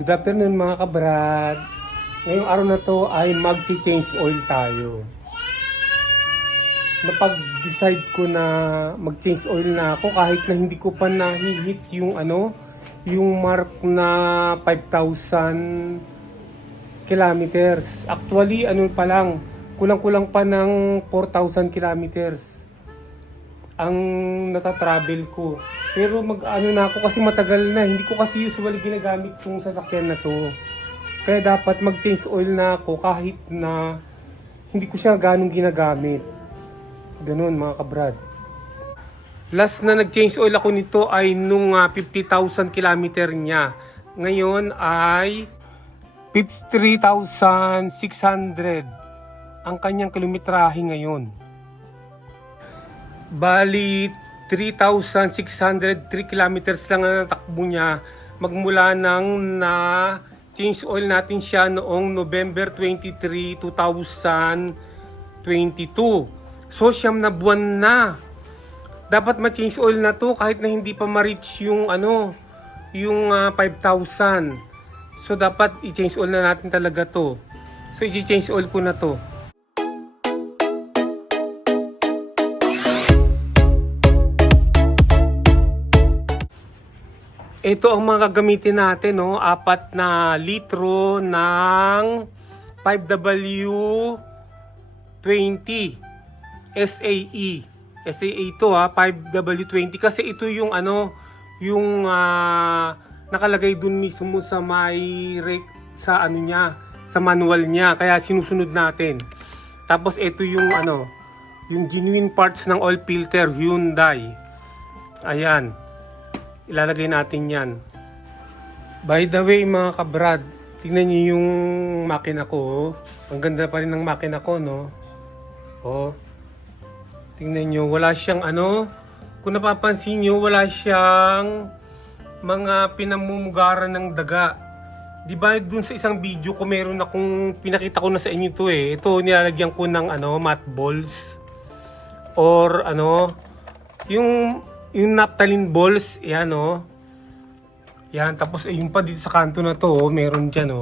Good afternoon mga kabrad. Ngayong araw na to ay mag-change oil tayo. Napag-decide ko na mag-change oil na ako kahit na hindi ko pa na-hit yung yung mark na 5,000 kilometers. Actually, pa lang, kulang-kulang pa ng 4,000 kilometers ang natatravel ko. Pero na ako kasi matagal na. Hindi ko kasi usually ginagamit yung sasakyan na to. Kaya dapat mag-change oil na ako kahit na hindi ko siya ganong ginagamit. Ganun mga kabrad. Last na nag-change oil ako nito ay nung 50,000 kilometer niya. Ngayon ay 53,600 ang kanyang kilometrahe ngayon. Bali, 3,603 kilometers lang ang natakbo niya magmula nang na-change oil natin siya noong November 23, 2022. So, siyam na buwan na. Dapat ma-change oil na to kahit na hindi pa ma-reach yung 5,000. So, dapat i-change oil na natin talaga to. So, i-change oil ko na to. Ito ang mga gagamitin natin, no? 4 na litro ng 5W20 SAE. SAE ito 5W20 kasi ito yung nakalagay dun mismo sa sa manual niya. Kaya sinusunod natin. Tapos ito yung yung genuine parts ng oil filter Hyundai. Ayan. Ilalagay natin yan. By the way mga kabrad, tingnan nyo yung makina ko. Ang ganda pa rin ng makina ko, no? Oh. Tingnan nyo, wala siyang kung napapansin nyo, wala siyang mga pinamumugaran ng daga. Di ba dun sa isang video ko, meron akong pinakita ko na sa inyo to eh. Ito, nilalagyan ko ng matte balls. Or yung naphthalene balls, yan Yan, tapos yung pa dito sa kanto na to, meron dyan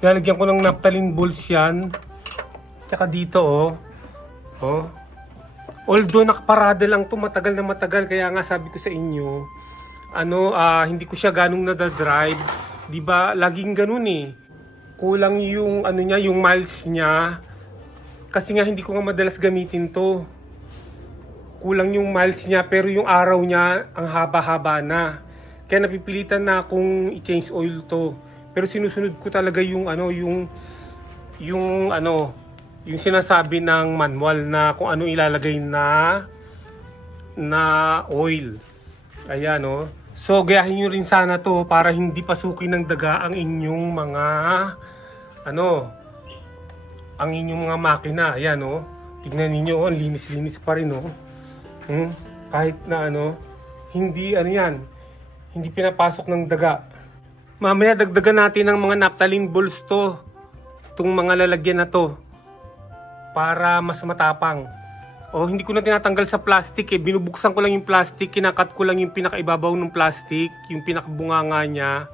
lalagyan ko ng naphthalene balls yan. Tsaka dito Although nakaparada lang to, matagal na matagal, kaya nga sabi ko sa inyo, hindi ko siya ganong nadadrive. Di ba? Laging ganun eh. Kulang yung yung miles niya. Kasi nga hindi ko nga madalas gamitin to. Kulang yung miles niya pero yung araw niya ang haba-haba na. Kaya napipilitan na akong i-change oil to. Pero sinusunod ko talaga yung yung sinasabi ng manual na kung ano ilalagay na oil. Ayan So gayahin niyo rin sana to para hindi pasukin ng daga ang inyong mga ang inyong mga makina. Ayan Tignan niyo ang linis-linis pa rin kahit na hindi hindi pinapasok ng daga. Mamaya dagdagan natin ng mga naphthalene balls to, itong mga lalagyan na to, para mas matapang. Hindi ko na tinatanggal sa plastic eh, binubuksan ko lang yung plastic, kinakat ko lang yung pinakaibabaw ng plastic, yung pinakabunganga niya,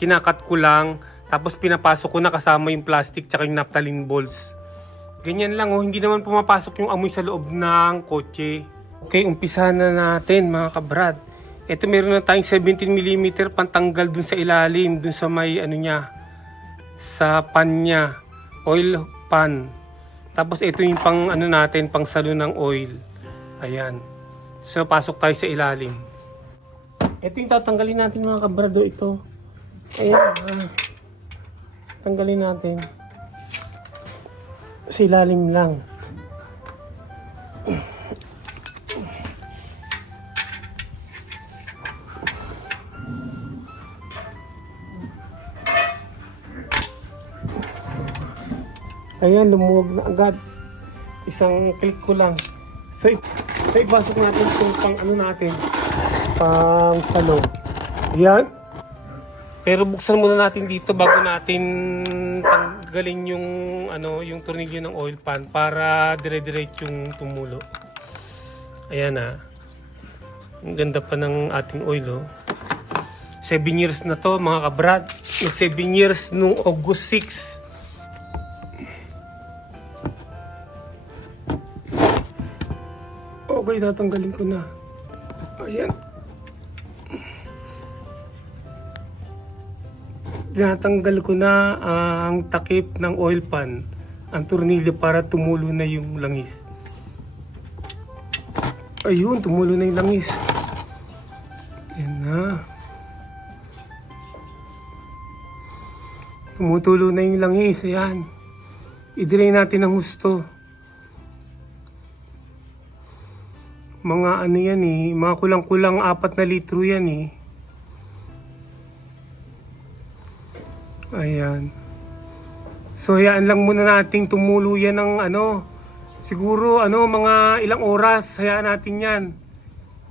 kinakat ko lang, tapos pinapasok ko na kasama yung plastic tsaka yung naphthalene balls. Ganyan lang hindi naman pumapasok yung amoy sa loob ng kotse. Okay, umpisa na natin mga kabrad. Ito meron na tayong 17mm pantanggal dun sa ilalim, dun sa may sa pan niya, oil pan. Tapos ito yung pang natin, pang salo ng oil. Ayan. So pasok tayo sa ilalim. Ito yung tatanggalin natin mga kabrado, ito. Ayan. Tanggalin natin. Sa ilalim lang. Ayan, lumuwag na agad. Isang click ko lang. So ipasok natin itong pang natin. Pang salo. Ayan. Pero buksan muna natin dito bago natin tanggalin yung yung tornilyo ng oil pan para dire-diretso yung tumulo. Ayan Ang ganda pa ng ating oil 7 years na to mga kabrad. Nag 7 years nung August 6. Okay, tatanggalin ko na. Ayan. Tinatanggal ko na ang takip ng oil pan, ang tornilyo para tumulo na yung langis. Ayun, tumulo na yung langis. Ayan na. Tumutulo na yung langis. Ayan. I-drain natin ng husto. Mga ano yan eh, mga kulang-kulang 4 na litro yan eh. Ayan. So hayaan lang muna nating tumulo yan ng ano, siguro ano mga ilang oras, hayaan natin yan.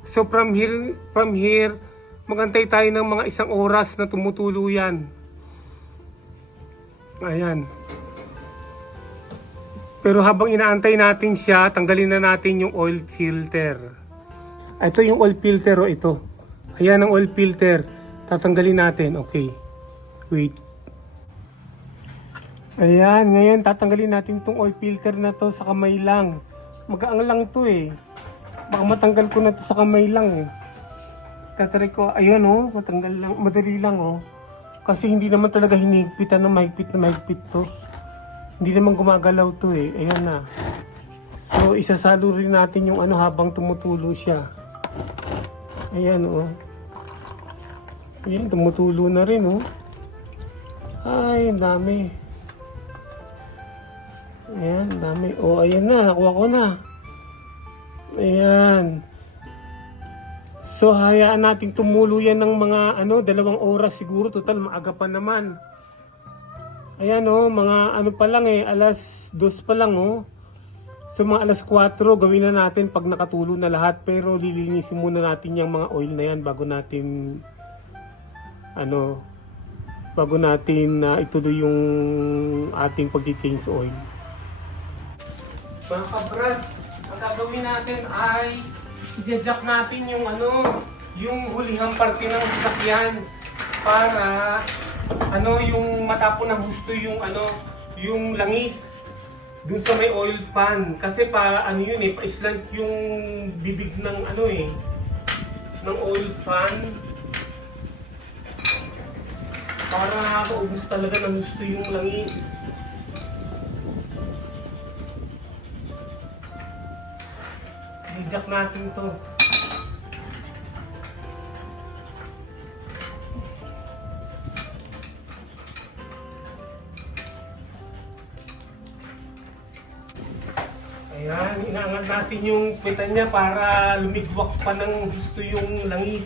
So from here, magantay tayo ng mga 1 oras na tumutulo yan. Ayan. Pero habang inaantay natin siya, tanggalin na natin yung oil filter. Ito yung oil filter o ito. Ayan ang oil filter. Tatanggalin natin. Okay. Wait. Ayan, ngayon tatanggalin natin itong oil filter na to sa kamay lang. Magaang lang to eh. Baka matanggal ko na to sa kamay lang eh. Tatry ko, ayun oh, matanggal lang, madali lang oh. Kasi hindi naman talaga hinigpitan na mahigpit to. Hindi naman gumagalaw to eh, ayan na. So isasalo rin natin yung ano habang tumutulo siya. Ayan oh. Ayan, tumutulo na rin oh. Ay, dami. Ayan, dami. Oh, ayan na. Nakuha ko na. Ayan. So, hayaan natin tumulo yan ng mga 2 oras siguro. Total, maaga pa naman. Ayan oh, mga pa lang eh. Alas 2 pa lang oh. So, mga alas 4 gawin na natin pag nakatulo na lahat. Pero lilinisin muna natin yung mga oil na yan bago natin ituloy yung ating pag-change oil. Mga kabrad, ang gagawin natin ay i-jack natin yung yung hulihang parte ng sasakyan para yung matapon ng husto yung langis dun sa may oil pan. Kasi yun eh, pa-slant yung bibig ng ng oil pan para maubos talaga ng husto yung langis. I-jack natin to. Ayan, inaangat natin yung pitan niya para lumigwak pa ng gusto yung langis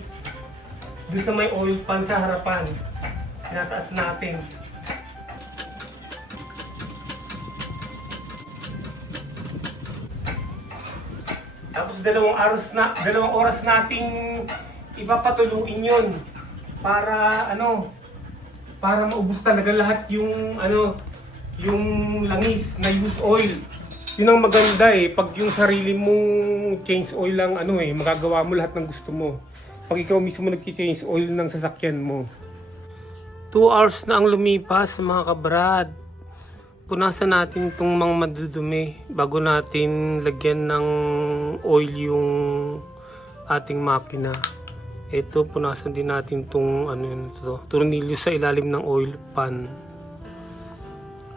doon sa may oil pan sa harapan. Tinataas natin. Tapos 2 oras nating ipapatuluin yun para para maubos talaga lahat yung yung langis na use oil. Yun ang maganda eh, pag yung sarili mong change oil lang magagawa mo lahat ng gusto mo. Pag ikaw mismo nag-change oil ng sasakyan mo. 2 hours na ang lumipas mga kabrad. Punasan natin itong mga madudumi bago natin lagyan ng oil yung ating makina. Ito, punasan din natin itong tornilyo sa ilalim ng oil pan.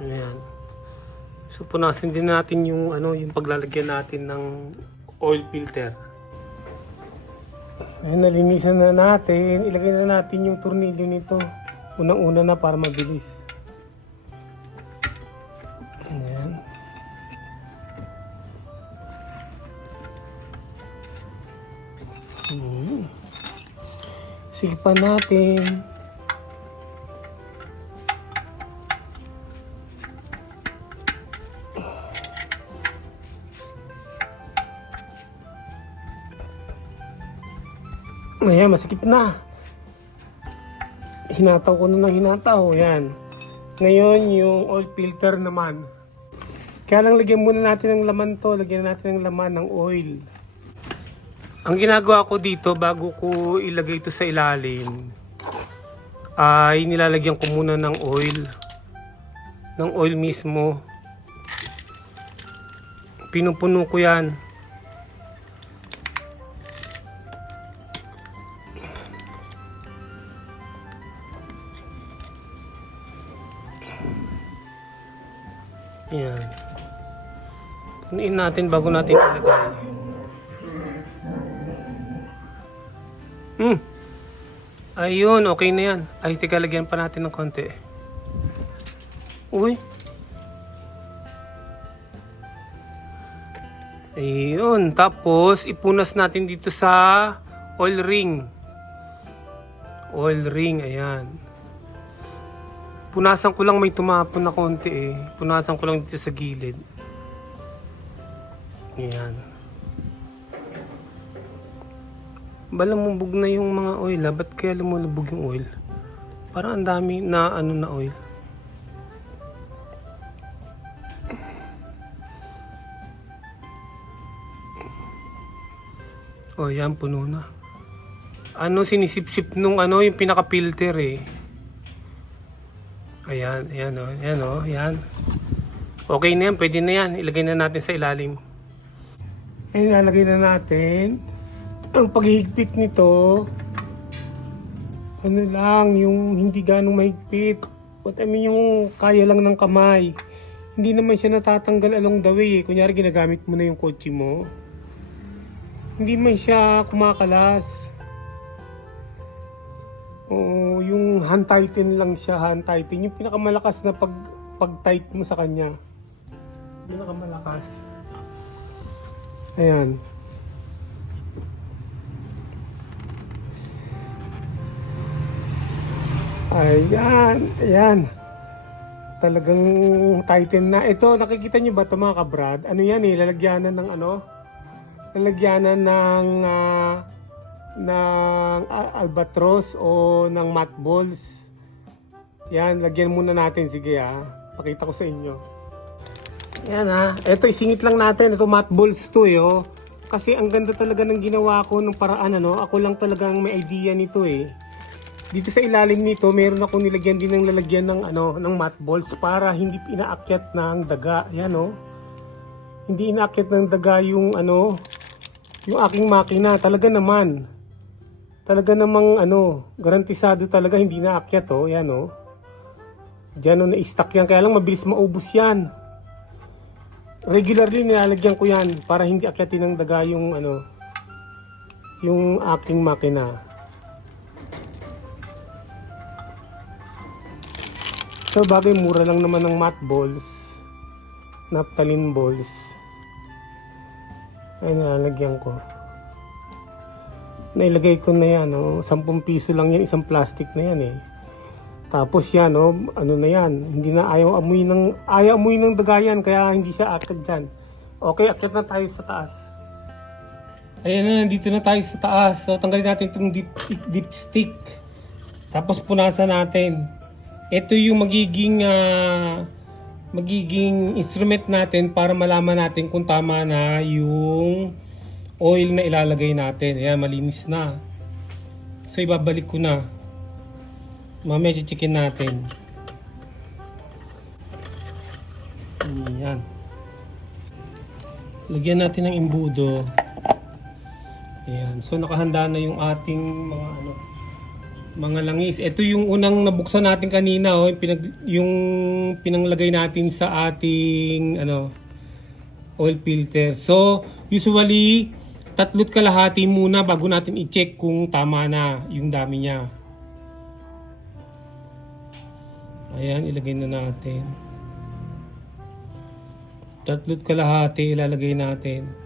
Ayan. So punasan din natin yung yung paglalagyan natin ng oil filter. Ayan, nalinisan na natin. Ilagay na natin yung tornilyo nito. Unang-una na para mabilis. Ayan. Sipan natin. Ayan, masikip na. Hinataw ko na ng hinataw. Ayan. Ngayon, yung oil filter naman. Kaya lang lagyan muna natin ng laman to. Lagyan natin ng laman ng oil. Ang ginagawa ko dito bago ko ilagay ito sa ilalim, ay nilalagyan ko muna ng oil. Ng oil mismo. Pinupuno ko yan. Yan. Punuin natin bago natin ilagay. Ayun, okay na yan. Ay, teka, lagyan pa natin ng konti. Uy. Ayun, tapos ipunas natin dito sa oil ring. Oil ring, ayan. Punasan ko lang, may tumapon na konti eh. Punasan ko lang dito sa gilid. Ayan. Lumubog na yung mga oil ha. Ba't kaya lumulubog yung oil? Parang ang dami na ano na oil. Oh, yan, puno na. Ano, sinisip-sip nung ano, yung pinaka-filter eh. Ayan, ayan o, ayan o, ayan. Okay na yan, pwede na yan. Ilagay na natin sa ilalim. Ayan, ilalagay na natin. Ang paghihigpit nito, ano lang, yung hindi ganong mahigpit. What I mean, yung kaya lang ng kamay. Hindi naman siya natatanggal along the way eh. Kunyari, ginagamit mo na yung kotse mo. Hindi man siya kumakalas. Oo, yung hand tighten lang siya, hand tighten. Yung pinakamalakas na pag-tight mo sa kanya. Pinakamalakas. Ayan. Ayan, ayan. Talagang tighten na. Ito, nakikita nyo ba ito mga kabrad? Ano yan eh, lalagyanan ng ano? Lalagyanan ng albatros o ng mat balls. Yan, lagyan muna natin. Sige ha, pakita ko sa inyo. Yan ha, ito isingit lang natin. Ito mat balls to eh oh. Kasi ang ganda talaga ng ginawa ko ng paraan ano. Ako lang talagang may idea nito eh. Dito sa ilalim nito, meron ako nilagyan din ng lalagyan ng ano, ng mat balls para hindi inaakyat ng daga. Yan oh. Hindi inaakyat ng daga yung ano, yung aking makina. Talaga naman. Talaga namang ano, garantisado talaga hindi naakyat oh. Yan oh. Diyan oh, na-stack yan. Kaya lang mabilis maubos yan. Regularly nilalagyan ko yan para hindi akyatin ng daga yung ano, yung aking makina. So bagay, mura lang naman ng mat balls, naphthalene balls. Ay, nilalagyan ko. Nailagay ko na yan, oh. 10 piso lang yan, isang plastic na yan eh. Tapos yan, oh, ano na yan, hindi na ayaw amoy ng daga yan, kaya hindi siya akyat dyan. Okay, akyat na tayo sa taas. Ayan na, dito na tayo sa taas. So tanggalin natin itong dipstick. Tapos punasan natin. Ito yung magiging instrument natin para malaman natin kung tama na yung oil na ilalagay natin. Ayan, malinis na. So ibabalik ko na. Mamaya chichikin natin. Ayan. Lagyan natin ng imbudo. Ayan. So nakahanda na yung ating mga langis. Ito yung unang nabuksan natin kanina, oh, yung pinanglagay natin sa ating oil filter. So, usually 3 kalahati muna bago natin i-check kung tama na yung dami niya. Ayan, ilagay na natin. 3 kalahati ilalagay natin.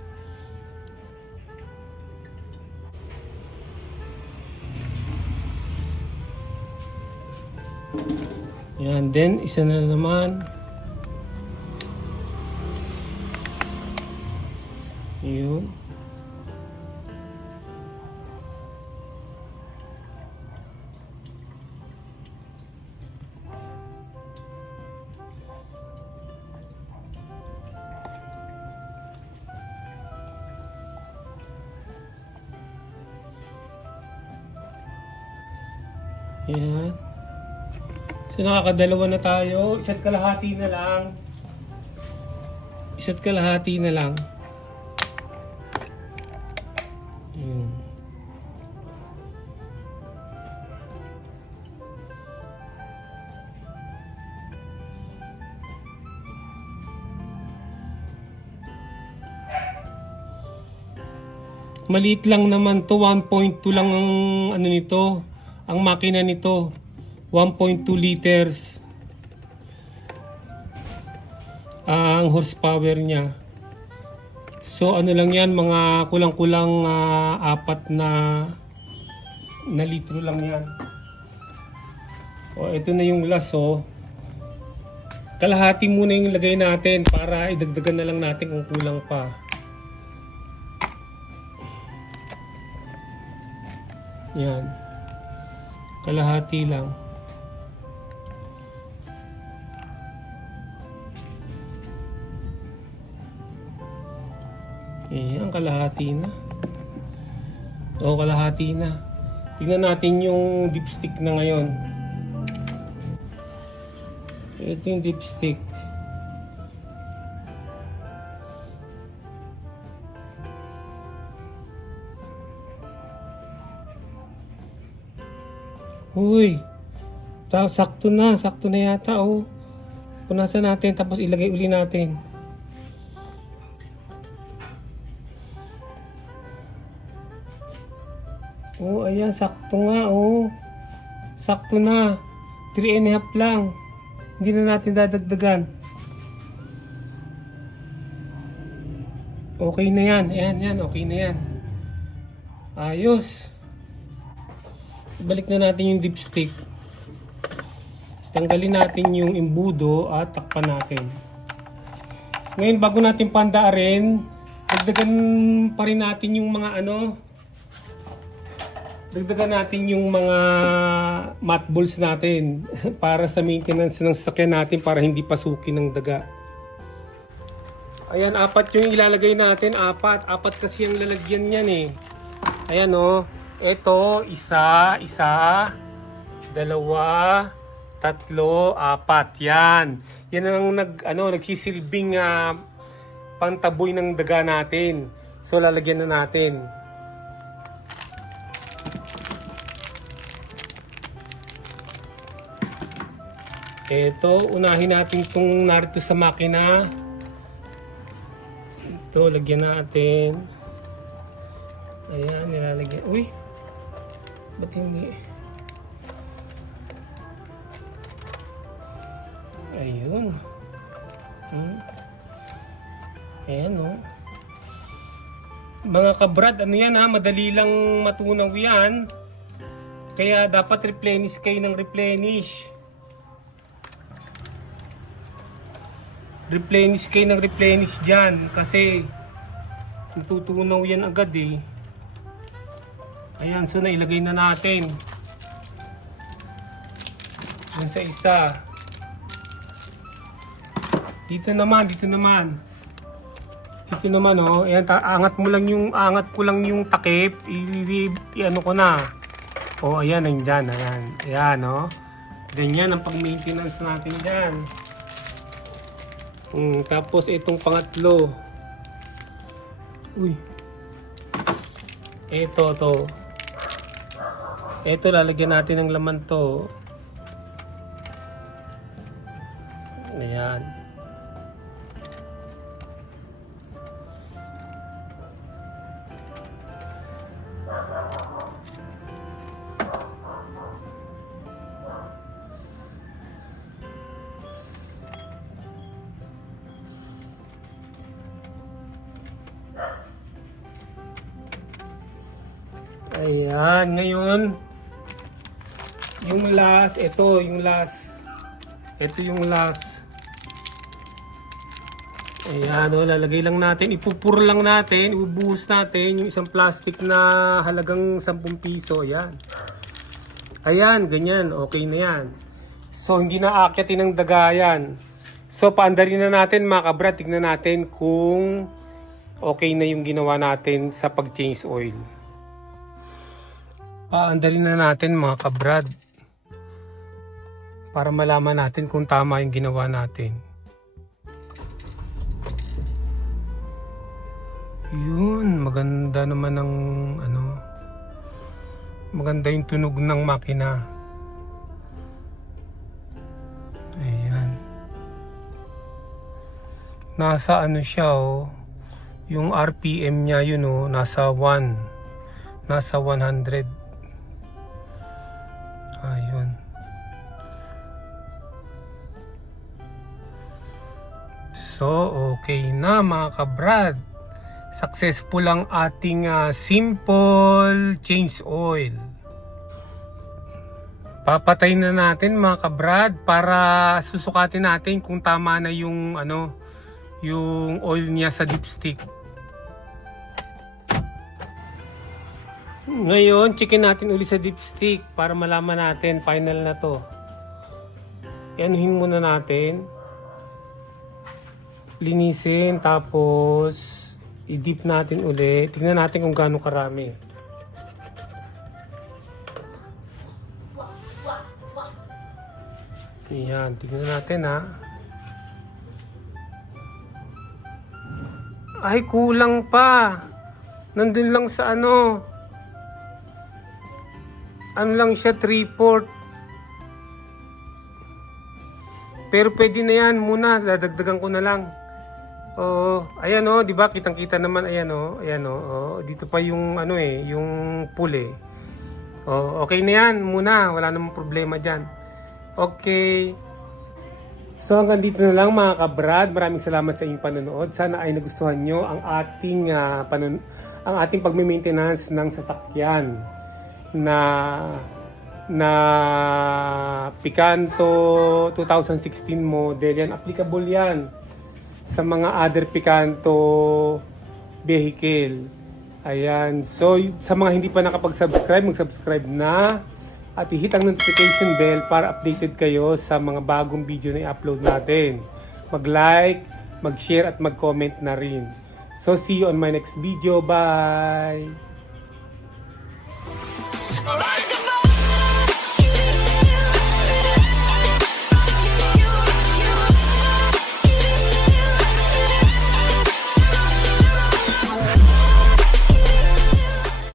Yan, then isa na naman. Yun. Yan. So nakakadalawa na tayo. Isa't kalahati na lang. Isa't kalahati na lang. Yun. Maliit lang naman to, 1.2 lang ang ano nito, ang makina nito. 1.2 liters. Ang horsepower niya. So ano lang yan, mga kulang-kulang 4 na litro lang yan. O ito na yung last oh. Kalahati muna yung lagay natin para idagdagan na lang natin kung kulang pa. Yan. Kalahati lang. Ayan, kalahati na. Oo, kalahati na. Tingnan natin yung dipstick na ngayon. Ito yung dipstick. Uy, sakto na yata oh. Punasan natin tapos ilagay uli natin. Oh, ayan, sakto nga oh. Sakto na. 3.5 lang. Hindi na natin dadagdagan. Okay na yan. Ayan, okay na yan. Ayos. Balik na natin yung dipstick. Tanggalin natin yung embudo at takpan natin. Ngayon, bago natin pandaarin, dagdagan pa rin natin yung mga dagdagan natin yung mga mat balls natin para sa maintenance ng sasakyan natin para hindi pasukin ng daga. Ayan, 4 yung ilalagay natin. 4 kasi yung lalagyan yan eh. Ayan oh. Ito, 1, 2, 3, 4. Yan. Yan ang nagsisilbing pantaboy ng daga natin. So lalagyan na natin. Ito, unahin natin itong narito sa makina. Ito, lagyan natin. Ayan, nilalagyan. Uy! Ba't hindi? Ayun. Ayan, oh. Mga kabrad, ano yan ha? Madali lang matunaw yan. Kaya dapat replenish kayo ng replenish. Replenish kayo ng replenish dyan. Kasi natutunaw yan agad eh. Ayan, so nailagay na natin. Dun sa isa. Dito naman oh. Ayan, angat ko lang yung takip. I-ano ko na. Oh, ayan, nandiyan. Ayan, oh. Ganyan ang pag-maintenance natin dyan. Tapos itong pangatlo. Uy. Ito. Ito, lalagyan natin ng laman to. Ayan. Ayan, ngayon yung last, ito yung last. Ayan, lalagay lang natin, ipupuro lang natin, ibubuhos natin yung isang plastic na halagang 10 piso. Ayan, ganyan, okay na yan. So, hindi na aakyatin ng daga yan. So, paandarin na natin mga kabrad, tignan natin kung okay na yung ginawa natin sa pag-change oil. Paandarin na natin mga kabrad para malaman natin kung tama yung ginawa natin. Yun, maganda naman ng maganda yung tunog ng makina. Ayan. Nasa siya yung RPM niya yun nasa 1. Nasa 100. Ayun. So, okay na mga kabrad. Successful ang ating simple change oil. Papatay na natin mga kabrad para susukatin natin kung tama na yung yung oil niya sa dipstick. Ngayon, checkin natin uli sa dipstick para malaman natin final na to. Ianuhin muna natin. Linisin tapos i-dip natin uli. Tingnan natin kung gaano karami. Ayan, tingnan natin Ay, kulang pa. Nandun lang sa lang siya, 3/4. Pero pwede na yan muna. Dadagdagan ko na lang. Oo, ayan di ba? Kitang-kita naman, ayan dito pa yung yung pool okay na yan muna, wala namang problema diyan. Okay. So hanggang dito na lang mga kabrad. Maraming salamat sa inyong panonood. Sana ay nagustuhan nyo ang ating pagme-maintenance ng sasakyan na Picanto 2016 model. Yan, applicable yan sa mga other Picanto vehicle. Ayan. So, sa mga hindi pa nakapag-subscribe, mag-subscribe na at i-hit ang notification bell para updated kayo sa mga bagong video na i-upload natin. Mag-like, mag-share at mag-comment na rin. So, see you on my next video. Bye!